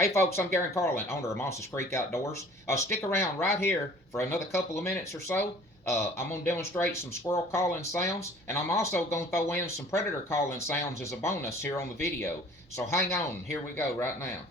Hey folks, I'm Garron Carlin, owner of Moss's Creek Outdoors. Stick around right here for another couple of minutes or so. I'm going to demonstrate some squirrel calling sounds, and I'm also going to throw in some predator calling sounds as a bonus here on the video. So hang on, here we go right now.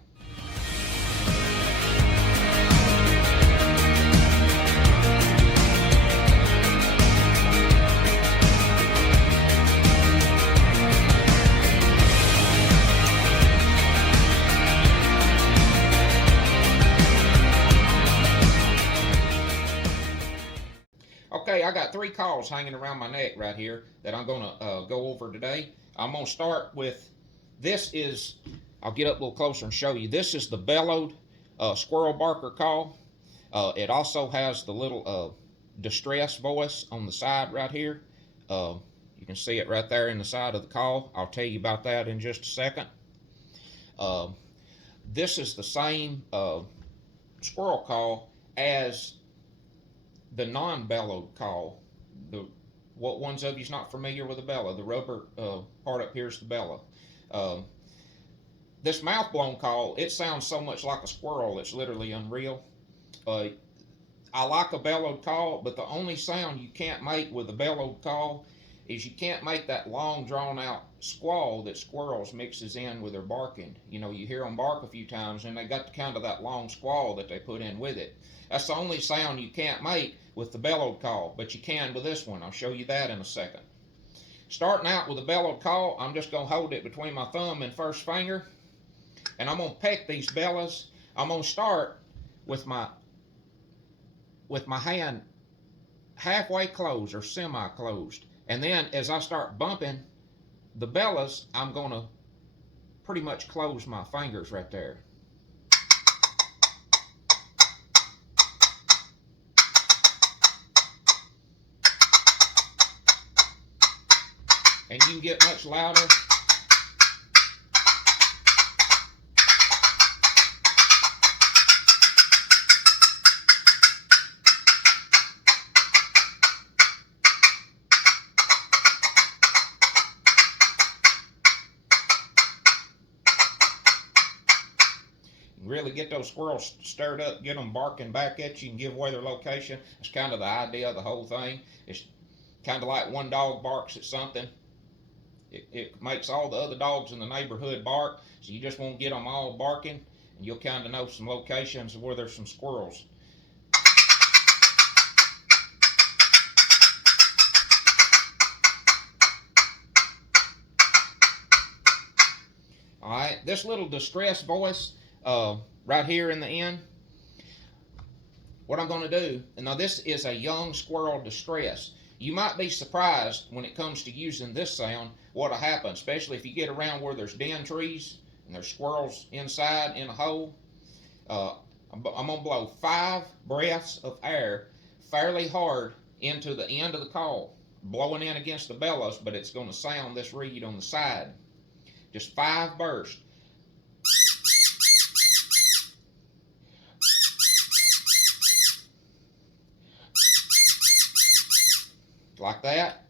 Okay, I got 3 calls hanging around my neck right here that I'm going to go over today. I'm going to start with, I'll get up a little closer and show you. This is the bellowed squirrel barker call. It also has the little distress voice on the side right here. You can see it right there in the side of the call. I'll tell you about that in just a second. This is the same squirrel call as the non-bellowed call. What ones of you's not familiar with a bellow? The rubber part up here is the bellow. This mouth blown call, it sounds so much like a squirrel, it's literally unreal. I like a bellowed call, but the only sound you can't make with a bellowed call is you can't make that long drawn out squall that squirrels mixes in with their barking. You know, you hear them bark a few times and they got kind of that long squall that they put in with it. That's the only sound you can't make with the bellowed call, but you can with this one. I'll show you that in a second. Starting out with a bellowed call, I'm just going to hold it between my thumb and first finger, and I'm going to peck these bellows. I'm going to start with my hand halfway closed or semi-closed, and then as I start bumping the bellows, I'm going to pretty much close my fingers right there. And you can get much louder. Really get those squirrels stirred up, get them barking back at you and give away their location. That's kind of the idea of the whole thing. It's kind of like one dog barks at something. It makes all the other dogs in the neighborhood bark, so you just won't get them all barking, and you'll kind of know some locations where there's some squirrels. Alright, this little distress voice right here in the end, what I'm going to do, and now this is a young squirrel distress. You might be surprised when it comes to using this sound what'll happen, especially if you get around where there's den trees and there's squirrels inside in a hole. I'm going to blow 5 breaths of air fairly hard into the end of the call, blowing in against the bellows, but it's going to sound this reed on the side. Just 5 bursts. Like that.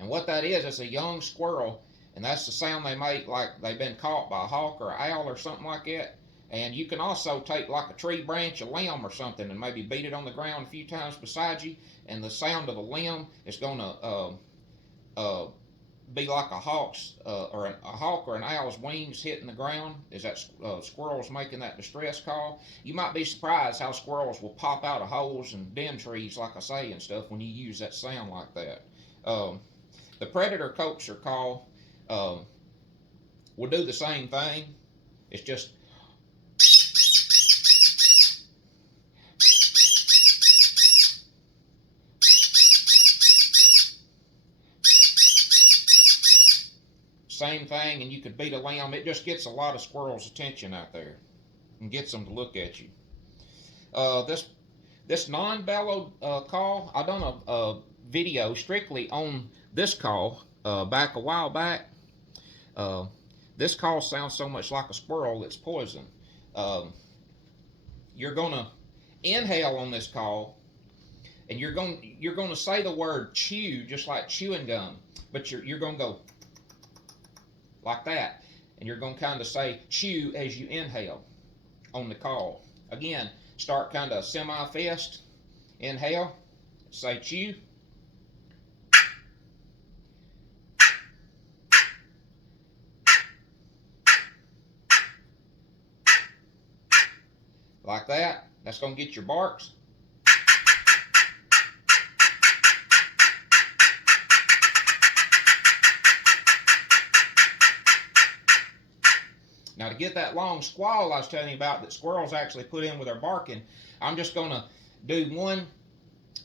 And what that is, it's a young squirrel, and that's the sound they make like they've been caught by a hawk or an owl or something like that. And you can also take like a tree branch, a limb or something, and maybe beat it on the ground a few times beside you, and the sound of the limb is going to be like a hawk's or a hawk or an owl's wings hitting the ground. Is that squirrels making that distress call? You might be surprised how squirrels will pop out of holes and den trees, like I say, and stuff when you use that sound like that. The predator coaxer call will do the same thing. It's just same thing, and you could beat a limb. It just gets a lot of squirrels' attention out there and gets them to look at you. This non-bellowed call, I done a video strictly on this call back a while back. This call sounds so much like a squirrel it's poison. You're gonna inhale on this call, and you're going to say the word chew just like chewing gum, but you're going to go like that, and you're going to kind of say chew as you inhale. on the call. Again, start kind of semi-fist. Inhale, say chew. Like that. That's going to get your barks. Now to get that long squall I was telling you about that squirrels actually put in with their barking, I'm just going to do one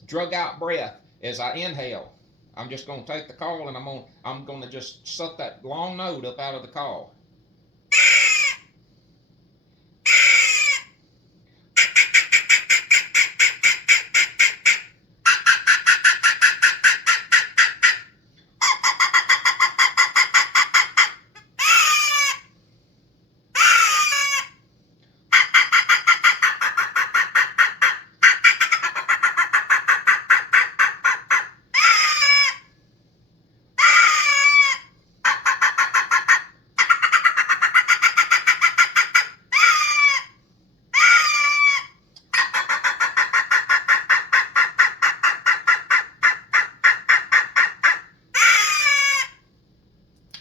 drug out breath as I inhale. I'm just going to take the call and I'm going to just suck that long note up out of the call.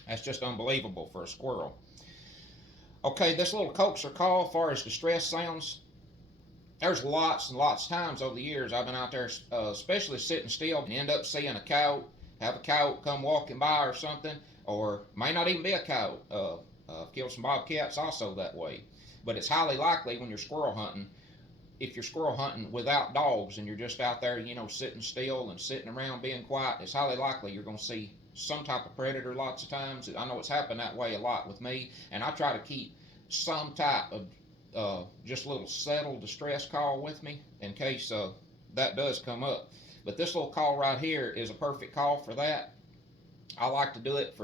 That's just unbelievable for a squirrel. Okay, this little coaxer call, as far as distress sounds, there's lots and lots of times over the years I've been out there, especially sitting still, and end up seeing a coyote, have a coyote come walking by or something, or may not even be a coyote. Killed some bobcats also that way. But it's highly likely when you're squirrel hunting, if you're squirrel hunting without dogs and you're just out there, sitting still and sitting around being quiet, it's highly likely you're going to see some type of predator lots of times. I know it's happened that way a lot with me, and I try to keep some type of just a little settled distress call with me in case that does come up. But this little call right here is a perfect call for that. I like to do it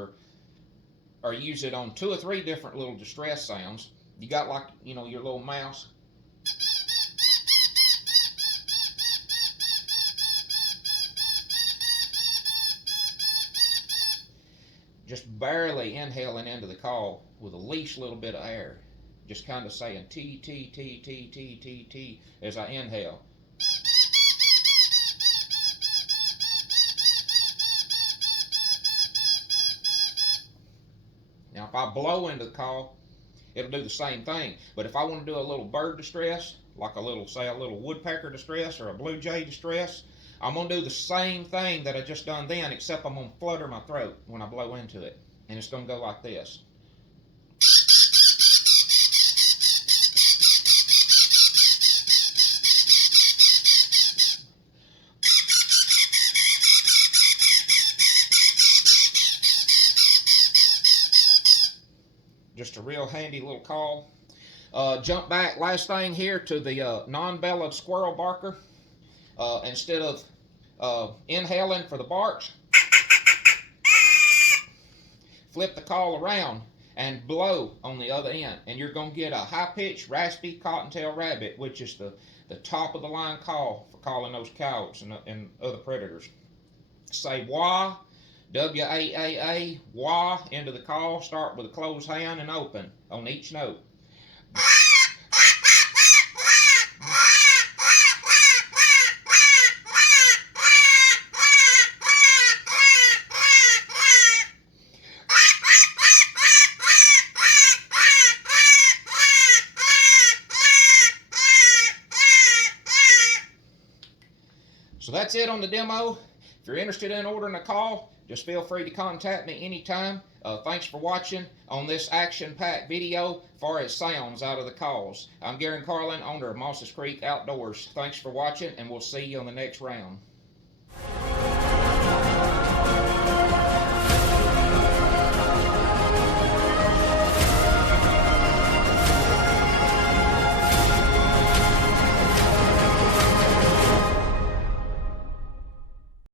or use it on 2 or 3 different little distress sounds. You got like, your little mouse. Just barely inhaling into the call with the least little bit of air. Just kind of saying T, T, T, T, T, T, T as I inhale. Now if I blow into the call, it'll do the same thing. But if I want to do a little bird distress, like say a little woodpecker distress or a blue jay distress, I'm going to do the same thing that I just done then, except I'm going to flutter my throat when I blow into it. And it's going to go like this. Just a real handy little call. Jump back, last thing here, to the non-bellowed squirrel barker. Instead of inhaling for the barks, flip the call around and blow on the other end, and you're going to get a high-pitched, raspy cottontail rabbit, which is the top of the line call for calling those coyotes and other predators. Say wah, W-A-A-A, wah into the call. Start with a closed hand and open on each note. So that's it on the demo. If you're interested in ordering a call, just feel free to contact me anytime. Thanks for watching on this action-packed video far as sounds out of the calls. I'm Garron Carlin, owner of Mosses Creek Outdoors. Thanks for watching, and we'll see you on the next round.